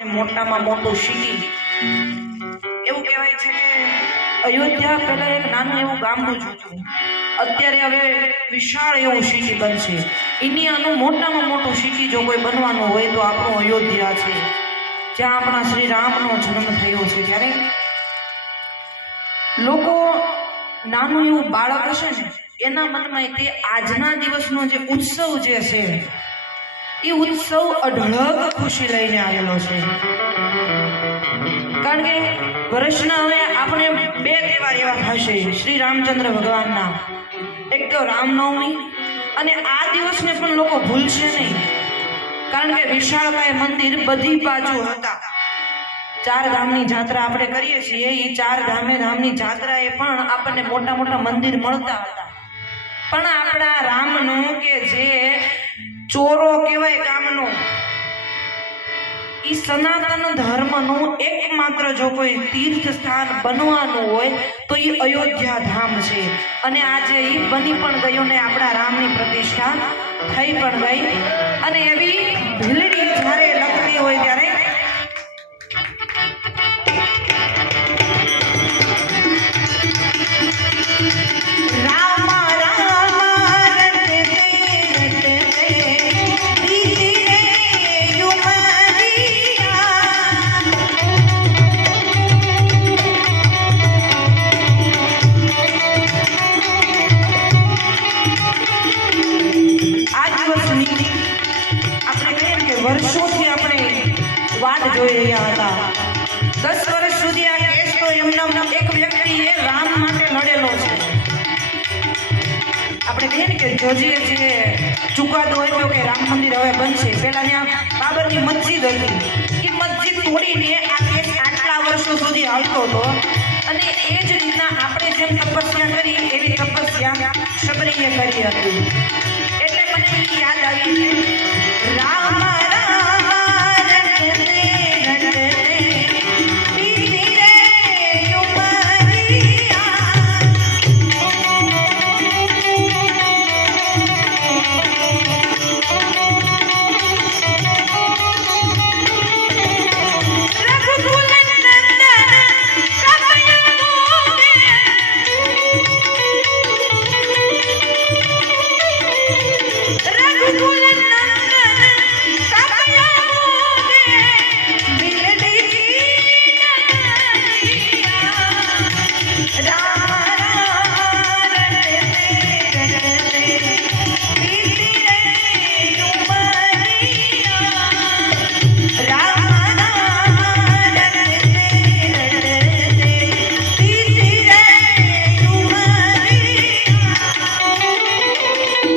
મોટામાં મોટું સિટી એવું કહેવાય છે કે અયોધ્યા પહેલા એક નાનું એવું ગામડું જ હતું, અત્યારે હવે વિશાળ એવું સિટી બનશે. ઇન્ડિયાનું મોટામાં મોટું સિટી જો કોઈ બનવાનું હોય તો આપણું અયોધ્યા છે, જ્યાં આપણા શ્રી રામનો જન્મ થયો છે. ત્યારે લોકો નાનું એવું બાળક હશે ને એના મનમાં તે આજના દિવસનો જે ઉત્સવ જે છે એ ઉત્સવ અઢળક ખુશી લઈને આવેલો છે. કારણ કે વર્ષના હવે આપણે બે તહેવાર એવા થશે શ્રી રામચંદ્ર ભગવાનના, એક તો રામનવમી, અને આ દિવસને પણ લોકો ભૂલશે નહીં. કારણ કે વિશાળકાય મંદિર બધી બાજુ હતા. ચાર ધામની જાત્રા આપણે કરીએ છીએ, એ ચાર ધામની જાત્રા એ પણ આપણને મોટા મોટા મંદિર મળતા હતા. પણ આપણા રામનું કે જે ચોરો કહેવાય ગામનો, ઈ સનાતન ધર્મનું એકમાત્ર જો કોઈ તીર્થ સ્થાન બનવાનું હોય તો એ અયોધ્યા ધામ છે. અને આજે એ બની પણ ગયો ને આપણા રામની પ્રતિષ્ઠા થઈ પણ ગઈ. અને એવી ભીલડી જ્યારે લખતી હોય ત્યારે વર્ષોથી આપણે વાટ જોઈ રહ્યા હતા. 10 વર્ષ સુધી આ કેસ તો એમના એક વ્યક્તિએ રામ માટે લડેલો છે. આપણે કહીએ ને કે જજે જે ચુકાદો આપ્યો કે રામ મંદિર હવે બનશે, પેલા ત્યાં બાબરની મસ્જિદ હતી, એ મસ્જિદ તોડીને આ કેસ આટલા વર્ષો સુધી હાલતો હતો. અને એ જ રીતના આપણે જેમ તપસ્યા કરી એવી તપસ્યા શબરીએ કરી હતી. એટલે મને યાદ આવી રામ